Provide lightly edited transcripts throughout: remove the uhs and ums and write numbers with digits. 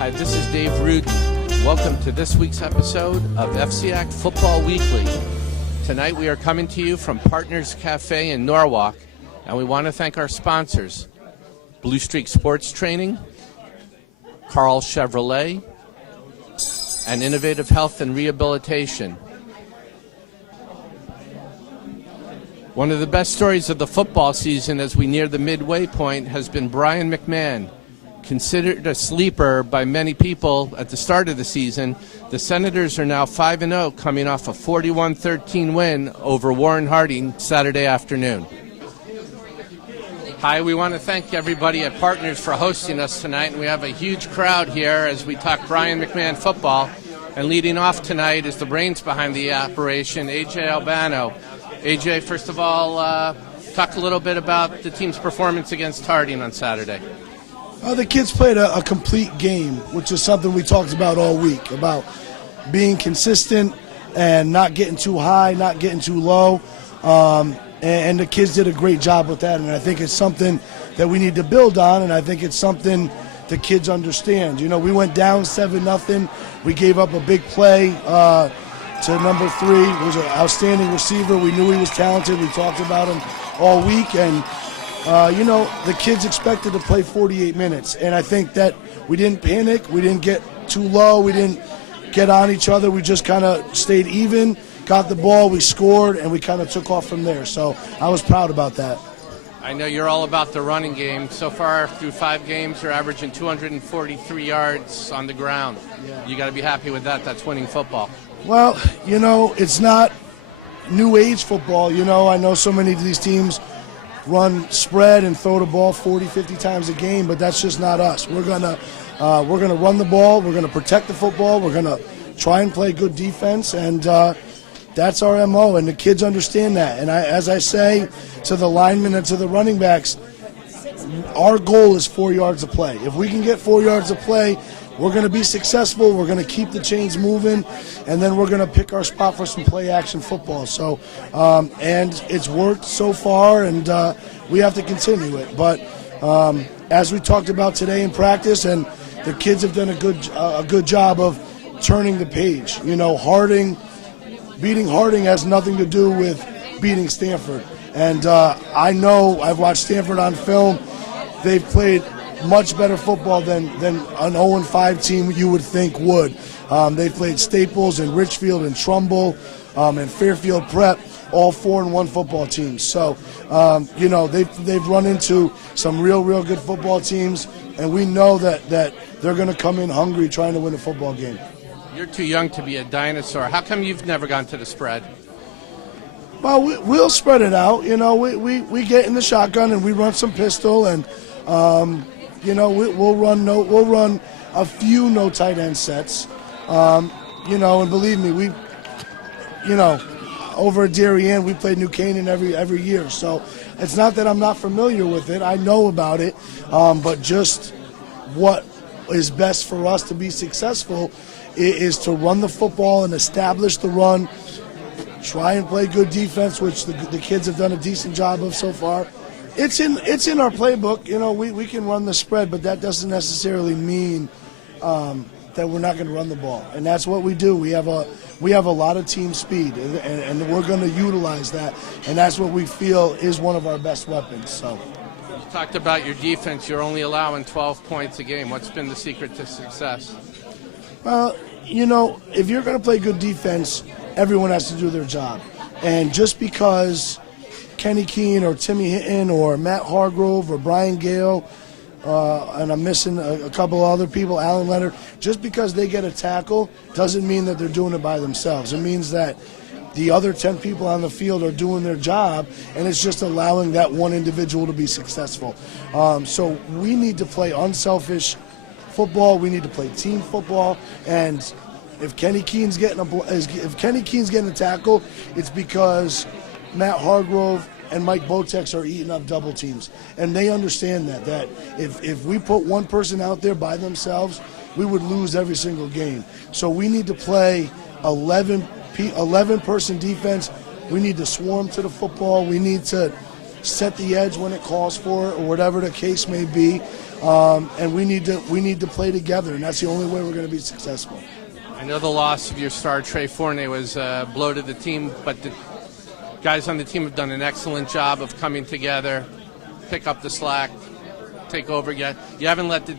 Hi, this is Dave Rudin. Welcome to this week's episode of FCIAC Football Weekly. Tonight we are coming to you from Partners Cafe in Norwalk, and we want to thank our sponsors, Blue Streak Sports Training, Carl Chevrolet, and Innovative Health and Rehabilitation. One of the best stories of the football season as we near the midway point has been Brien McMahon. Considered a sleeper by many people at the start of the season, the Senators are now 5-0, coming off a 41-13 win over Warren Harding Saturday afternoon. Hi, we want to thank everybody at Partners for hosting us tonight, and we have a huge crowd here as we talk Brien McMahon football. And leading off tonight is the brains behind the operation, AJ Albano. AJ, first of all, talk a little bit about the team's performance against Harding on Saturday. The kids played a complete game, which is something we talked about all week, about being consistent and not getting too high, not getting too low. And the kids did a great job with that, and I think it's something that we need to build on, and I think it's something the kids understand. You know, we went down 7-0. We gave up a big play to number 3. He was an outstanding receiver. We knew he was talented. We talked about him all week, and you know, the kids expected to play 48 minutes, and I think that we didn't panic, we didn't get too low, we didn't get on each other, we just kind of stayed even, got the ball, we scored, and we kind of took off from there. So I was proud about that. I know you're all about the running game. So far through 5 games, you're averaging 243 yards on the ground. Yeah. You got to be happy with that. That's winning football. Well, you know, it's not new age football. You know, I know so many of these teams run spread and throw the ball 40, 50 times a game, but that's just not us. We're gonna run the ball. We're gonna protect the football. We're gonna try and play good defense, and that's our MO. And the kids understand that. And as I say to the linemen and to the running backs, our goal is 4 yards of play. If we can get 4 yards of play, we're going to be successful. We're going to keep the chains moving, and then we're going to pick our spot for some play-action football. So, and it's worked so far, and we have to continue it. But as we talked about today in practice, and the kids have done a good job of turning the page. You know, beating Harding has nothing to do with beating Stanford. And I know I've watched Stanford on film. They've played much better football than an 0-5 team you would think would. They played Staples and Richfield and Trumbull and Fairfield Prep, all 4-1 football teams. So, you know, they've run into some real good football teams, and we know that they're going to come in hungry trying to win a football game. You're too young to be a dinosaur. How come you've never gone to the spread? Well, we'll spread it out. You know, we get in the shotgun and we run some pistol, and you know, we'll run a few no tight end sets. You know, and believe me, you know, over at Darien, we played New Canaan every year. So it's not that I'm not familiar with it. I know about it, but just what is best for us to be successful is to run the football and establish the run. Try and play good defense, which the kids have done a decent job of so far. It's in our playbook. You know, we can run the spread, but that doesn't necessarily mean that we're not going to run the ball. And that's what we do. We have a lot of team speed, and we're going to utilize that. And that's what we feel is one of our best weapons. So, you talked about your defense. You're only allowing 12 points a game. What's been the secret to success? You know, if you're going to play good defense, everyone has to do their job. And just because Kenny Keene or Timmy Hinton or Matt Hargrove or Brian Gale, and I'm missing a couple other people, Alan Leonard, just because they get a tackle doesn't mean that they're doing it by themselves. It means that the other 10 people on the field are doing their job, and it's just allowing that one individual to be successful. So we need to play unselfish football. We need to play team football, and if Kenny Keene's getting a tackle, it's because Matt Hargrove and Mike Botex are eating up double teams, and they understand that if we put one person out there by themselves, we would lose every single game. So we need to play 11-person defense. We need to swarm to the football. We need to set the edge when it calls for it, or whatever the case may be. And we need to play together, and that's the only way we're going to be successful. I know the loss of your star Trey Fournier was a blow to the team, but the guys on the team have done an excellent job of coming together, pick up the slack, take over. You haven't let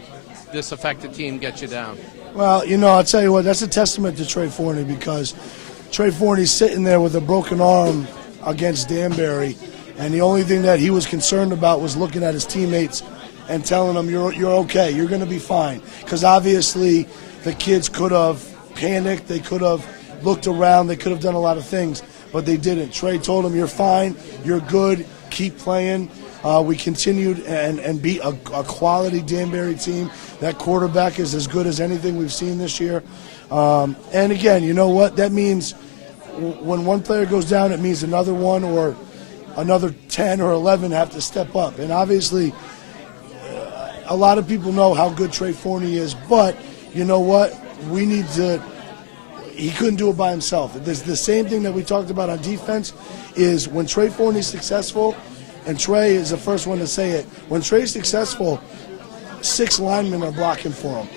this affected team get you down. Well, I'll tell you what, that's a testament to Trey Fournier, because Trey Fournier's sitting there with a broken arm against Danbury, and the only thing that he was concerned about was looking at his teammates and telling them, you're okay, you're going to be fine. Because obviously the kids could have panicked, they could have looked around, they could have done a lot of things, but they didn't. Trey told them, you're fine, you're good, keep playing. We continued and beat a quality Danbury team. That quarterback is as good as anything we've seen this year. And again, you know what? That means when one player goes down, it means another one or another 10 or 11 have to step up. And obviously, a lot of people know how good Trey Fournier is, but you know what? He couldn't do it by himself. There's the same thing that we talked about on defense is when Trey Fournier is successful, and Trey is the first one to say it, when Trey's successful, 6 linemen are blocking for him.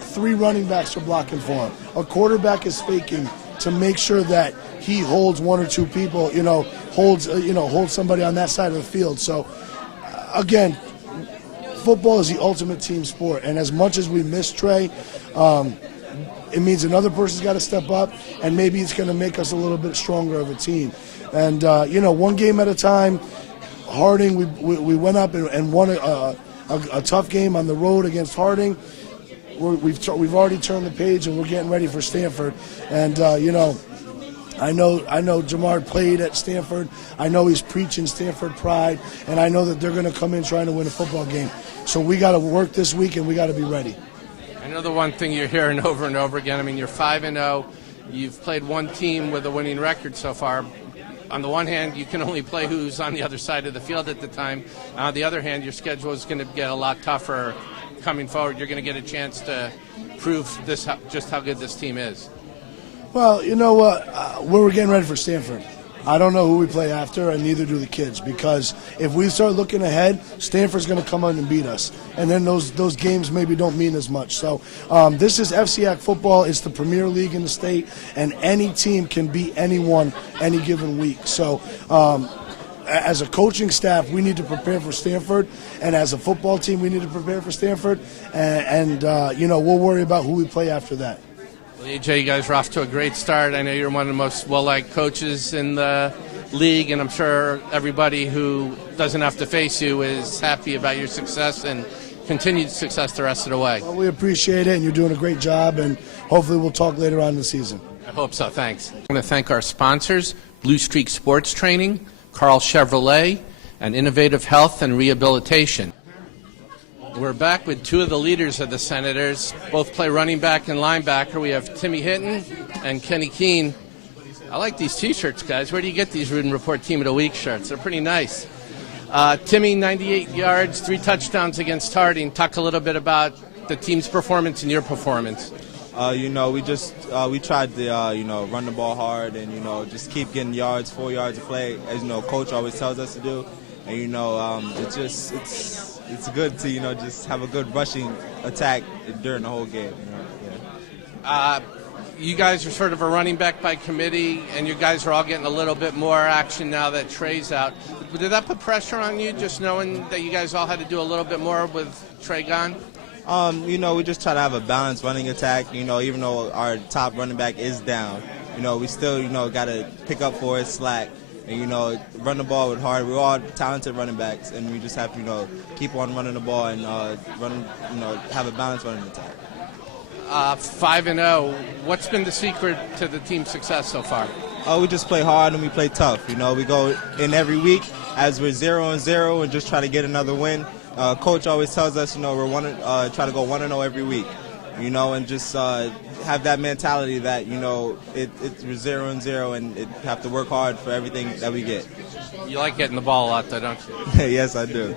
3 running backs are blocking for him. A quarterback is faking to make sure that he holds 1 or 2 people, holds somebody on that side of the field. So, again, football is the ultimate team sport, and as much as we miss Trey, it means another person's got to step up, and maybe it's going to make us a little bit stronger of a team. And, one game at a time. Harding, we went up and won a tough game on the road against Harding. We've already turned the page, and we're getting ready for Stanford. And I know Jamar played at Stanford. I know he's preaching Stanford pride, and I know that they're going to come in trying to win a football game. So we got to work this week, and we got to be ready. I know the one thing you're hearing over and over again. I mean, you're 5-0. You've played one team with a winning record so far. On the one hand, you can only play who's on the other side of the field at the time. On the other hand, your schedule is going to get a lot tougher coming forward. You're going to get a chance to prove just how good this team is. Well, you know what? We're getting ready for Stanford. I don't know who we play after, and neither do the kids, because if we start looking ahead, Stanford's going to come on and beat us, and then those games maybe don't mean as much. So this is FCIAC football. It's the premier league in the state, and any team can beat anyone any given week. So as a coaching staff, we need to prepare for Stanford, and as a football team, we need to prepare for Stanford, and we'll worry about who we play after that. Well, AJ, you guys are off to a great start. I know you're one of the most well-liked coaches in the league, and I'm sure everybody who doesn't have to face you is happy about your success and continued success the rest of the way. Well, we appreciate it, and you're doing a great job, and hopefully we'll talk later on in the season. I hope so. Thanks. I want to thank our sponsors, Blue Streak Sports Training, Carl Chevrolet, and Innovative Health and Rehabilitation. We're back with 2 of the leaders of the Senators. Both play running back and linebacker. We have Timmy Hinton and Kenny Keene. I like these T-shirts, guys. Where do you get these Rudin Report Team of the Week shirts? They're pretty nice. Timmy, 98 yards, 3 touchdowns against Harding. Talk a little bit about the team's performance and your performance. We tried to run the ball hard and just keep getting yards, 4 yards of play, as coach always tells us to do. And it's good to just have a good rushing attack during the whole game. You guys are sort of a running back by committee, and you guys are all getting a little bit more action now that Trey's out. Did that put pressure on you, just knowing that you guys all had to do a little bit more with Trey gone? We just try to have a balanced running attack. Even though our top running back is down, we still got to pick up for his slack. And, run the ball with hard. We're all talented running backs, and we just have to, keep on running the ball and have a balanced running attack. 5-0. What's been the secret to the team's success so far? We just play hard and we play tough. We go in every week as we're 0-0 and just try to get another win. Coach always tells us, we're try to go 1-0 every week. And just have that mentality that, it's 0-0 and it have to work hard for everything that we get. You like getting the ball a lot, though, don't you? Yes, I do.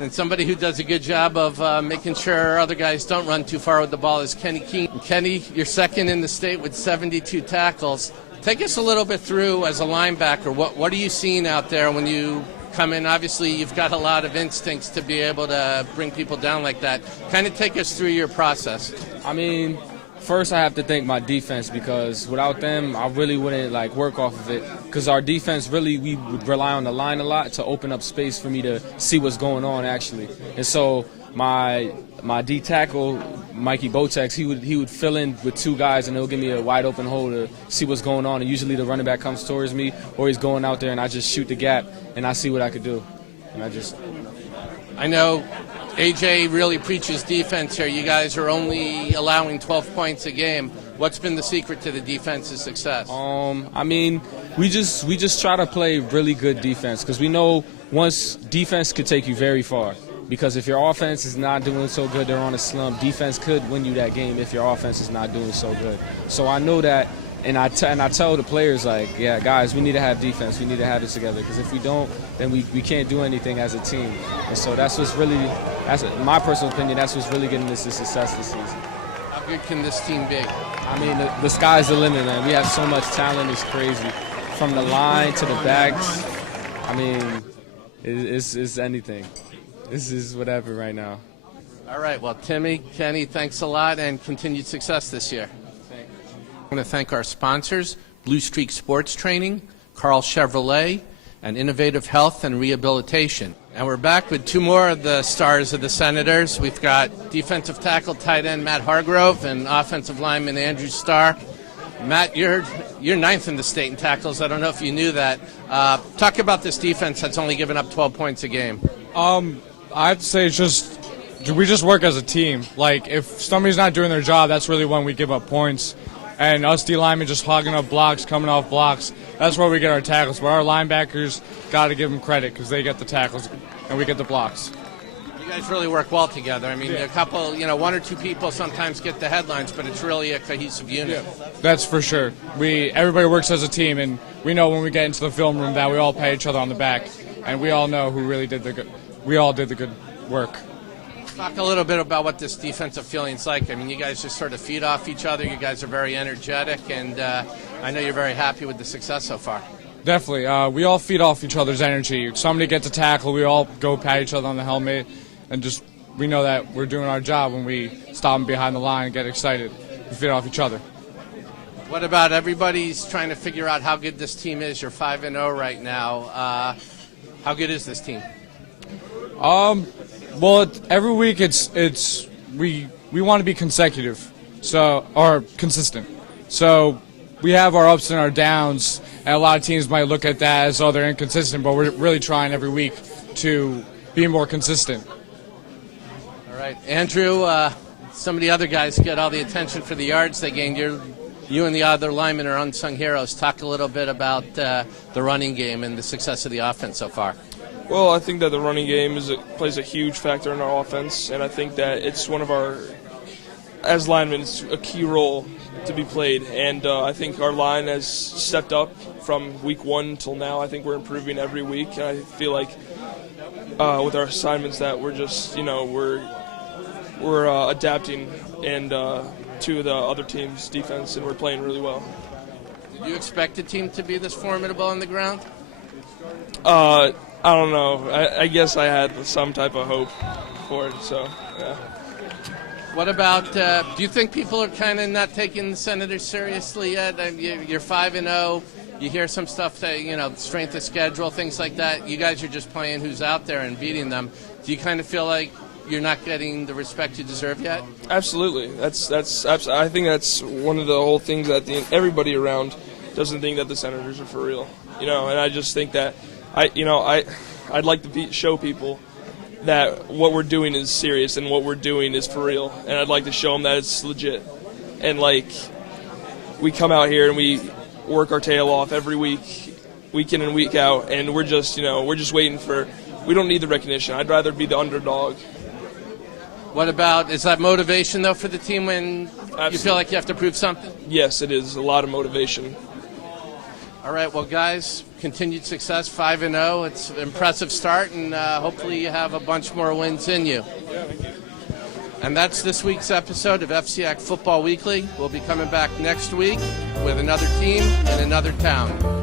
And somebody who does a good job of making sure other guys don't run too far with the ball is Kenny Keene. Kenny, you're second in the state with 72 tackles. Take us a little bit through as a linebacker. What are you seeing out there when you come in. Obviously, you've got a lot of instincts to be able to bring people down like that. Kind of take us through your process. I mean, first I have to thank my defense, because without them, I really wouldn't work off of it. Because our defense, really, we would rely on the line a lot to open up space for me to see what's going on, actually. And so my D tackle, Mikey Botex, he would fill in with two guys, and he'll give me a wide open hole to see what's going on. And usually the running back comes towards me, or he's going out there, and I just shoot the gap, and I see what I could do. And I know AJ really preaches defense here. You guys are only allowing 12 points a game. What's been the secret to the defense's success? I mean, we just try to play really good defense, because we know once defense could take you very far. Because if your offense is not doing so good, they're on a slump, defense could win you that game if your offense is not doing so good. So I know that, and I tell the players, yeah, guys, we need to have defense. We need to have it together, because if we don't, then we can't do anything as a team. And so that's my personal opinion, that's what's really getting us the success this season. How good can this team be? I mean, the sky's the limit, man. We have so much talent, it's crazy. From the line to the backs, I mean, it's anything. This is whatever right now. All right, well, Timmy, Kenny, thanks a lot, and continued success this year. Thanks. I want to thank our sponsors, Blue Streak Sports Training, Carl Chevrolet, and Innovative Health and Rehabilitation. And we're back with two more of the stars of the Senators. We've got defensive tackle tight end Matt Hargrove and offensive lineman Andrew Starr. Matt, you're ninth in the state in tackles. I don't know if you knew that. Talk about this defense that's only given up 12 points a game. I'd say we just work as a team. Like, if somebody's not doing their job, that's really when we give up points. And us D linemen just hogging up blocks, coming off blocks, that's where we get our tackles. But our linebackers, got to give them credit, because they get the tackles and we get the blocks. You guys really work well together. I mean, a couple, one or two people sometimes get the headlines, but it's really a cohesive unit. Yeah, that's for sure. Everybody works as a team, and we know when we get into the film room that we all pat each other on the back, and we all know who really did the good. We all did the good work. Talk a little bit about what this defensive feeling's like. I mean, you guys just sort of feed off each other. You guys are very energetic, and I know you're very happy with the success so far. Definitely. We all feed off each other's energy. If somebody gets a tackle, we all go pat each other on the helmet, and we know that we're doing our job when we stop them behind the line and get excited. We feed off each other. What about everybody's trying to figure out how good this team is? You're 5-0 right now. How good is this team? Well, every week we want to be consecutive, or consistent. So we have our ups and our downs, and a lot of teams might look at that as, they're inconsistent, but we're really trying every week to be more consistent. All right, Andrew, some of the other guys get all the attention for the yards they gained. You and the other linemen are unsung heroes. Talk a little bit about the running game and the success of the offense so far. Well, I think that the running game plays a huge factor in our offense, and I think that it's one of our, as linemen, it's a key role to be played. And I think our line has stepped up from week one till now. I think we're improving every week, and I feel like with our assignments that we're just, we're adapting and to the other team's defense, and we're playing really well. Did you expect the team to be this formidable on the ground? I don't know. I guess I had some type of hope for it, so, yeah. What about, do you think people are kind of not taking the Senators seriously yet? You're 5-0. You hear some stuff that, strength of schedule, things like that. You guys are just playing who's out there and beating them. Do you kind of feel like you're not getting the respect you deserve yet? Absolutely. I think that's one of the whole things that everybody around doesn't think that the Senators are for real. And I just think that I'd like to show people that what we're doing is serious and what we're doing is for real, and I'd like to show them that it's legit. And we come out here and we work our tail off every week, week in and week out, and we're just waiting for. We don't need the recognition. I'd rather be the underdog. What about, is that motivation though for the team when Absolutely. You feel like you have to prove something? Yes, it is a lot of motivation. All right, well, guys, continued success, 5-0. It's an impressive start, and hopefully you have a bunch more wins in you. Yeah, thank you. And that's this week's episode of FCIAC Football Weekly. We'll be coming back next week with another team in another town.